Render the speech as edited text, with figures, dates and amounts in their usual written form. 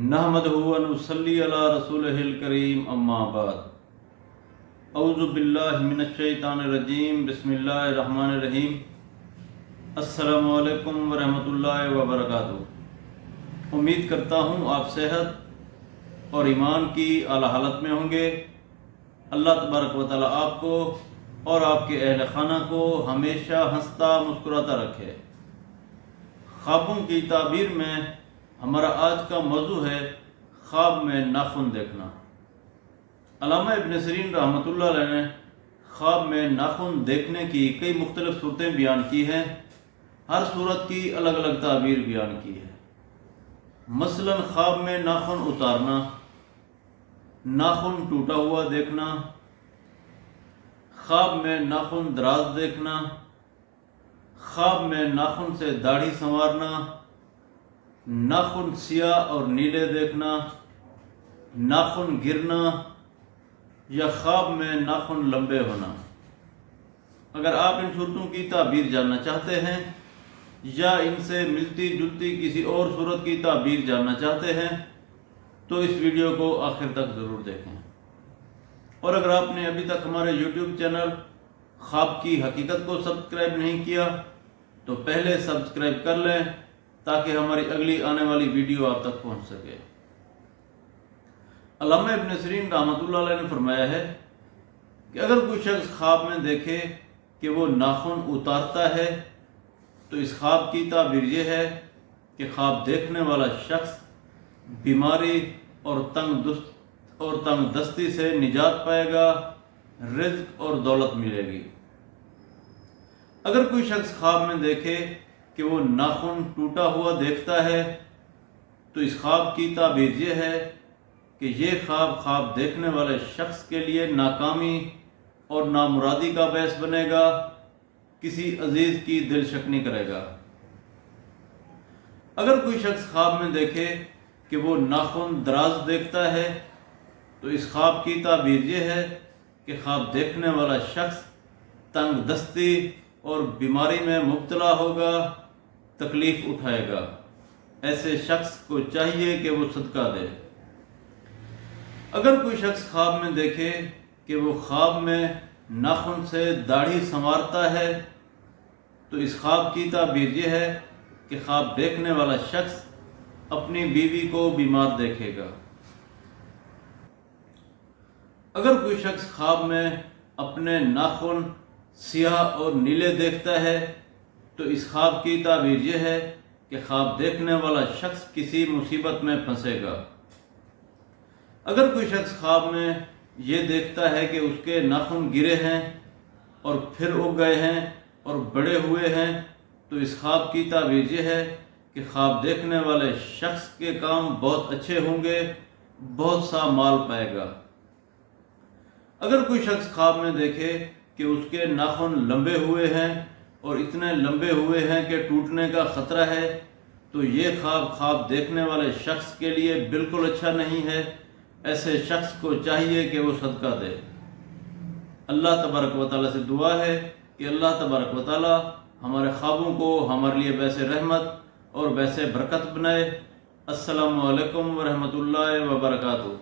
नहमदहु व नुसल्ली अला रसूलिहिल करीम अम्मा बाद। औज़ु बिल्लाहि मिनश शैतानिर रजीम बिस्मिल्लाहिर रहमानिर रहीम। अस्सलामु अलैकुम व रहमतुल्लाहि व बरकातुहू। उम्मीद करता हूँ आप सेहत और ईमान की आला हालत में होंगे। अल्लाह तबारक व तआला आपको और आपके अहल खाना को हमेशा हंसता मुस्कुराता रखे। ख्वाबों की ताबीर में हमारा आज का मौजू है ख्वाब में नाखून देखना। अल्लामा इब्न सीरीन रहमतुल्लाह अलैह ने ख्वाब में नाखून देखने की कई मुख्तलिफ सूरतें बयान की हैं। हर सूरत की अलग अलग ताबीर बयान की है। मसलन ख्वाब में नाखून उतारना, नाखून टूटा हुआ देखना, ख्वाब में नाखून दराज देखना, ख्वाब में नाखून से दाढ़ी संवारना, नाखून सियाह और नीले देखना, नाखून गिरना या ख्वाब में नाखून लंबे होना। अगर आप इन सूरतों की ताबीर जानना चाहते हैं या इनसे मिलती जुलती किसी और सूरत की ताबीर जानना चाहते हैं तो इस वीडियो को आखिर तक ज़रूर देखें। और अगर आपने अभी तक हमारे YouTube चैनल ख्वाब की हकीकत को सब्सक्राइब नहीं किया तो पहले सब्सक्राइब कर लें ताकि हमारी अगली आने वाली वीडियो आप तक पहुंच सके। अल्लामा इब्न सीरीन रहमतुल्लाह अलैह ने फरमाया है कि अगर कोई शख्स ख्वाब में देखे कि वो नाखून उतारता है तो इस ख्वाब की ताबीर यह है कि ख्वाब देखने वाला शख्स बीमारी और तंग दस्ती से निजात पाएगा, रिज्क और दौलत मिलेगी। अगर कोई शख्स ख्वाब में देखे कि वो नाखून टूटा हुआ देखता है तो इस ख्वाब की ताबीर यह है कि ये ख्वाब देखने वाले शख्स के लिए नाकामी और नामुरादी का बायस बनेगा, किसी अजीज की दिल शकनी करेगा। अगर कोई शख्स ख्वाब में देखे कि वो नाखून दराज देखता है तो इस ख्वाब की ताबीर यह है कि ख्वाब देखने वाला शख्स तंग दस्ती और बीमारी में मुब्तला होगा, तकलीफ उठाएगा। ऐसे शख्स को चाहिए कि वो सदका दे। अगर कोई शख्स ख्वाब में देखे कि वो ख्वाब में नाखून से दाढ़ी संवारता है तो इस ख्वाब की ताबीर यह है कि ख्वाब देखने वाला शख्स अपनी बीवी को बीमार देखेगा। अगर कोई शख्स ख्वाब में अपने नाखून सियाह और नीले देखता है तो इस ख्वाब की ताबीर यह है कि ख्वाब देखने वाला शख्स किसी मुसीबत में फंसेगा। अगर कोई शख्स ख्वाब में ये देखता है कि उसके नाखून गिरे हैं और फिर उग गए हैं और बड़े हुए हैं तो इस ख्वाब की ताबीर यह है कि ख्वाब देखने वाले शख्स के काम बहुत अच्छे होंगे, बहुत सा माल पाएगा। अगर कोई शख्स ख्वाब में देखे कि उसके नाखून लंबे हुए हैं और इतने लंबे हुए हैं कि टूटने का खतरा है तो ये ख्वाब देखने वाले शख्स के लिए बिल्कुल अच्छा नहीं है। ऐसे शख्स को चाहिए कि वो सदका दे। अल्लाह तबारक व तआला से दुआ है कि अल्लाह तबारक व तआला हमारे ख्वाबों को हमारे लिए वैसे रहमत और वैसे बरकत बनाए। अस्सलामु अलैकुम व रहमतुल्लाहि व बरकातुहू।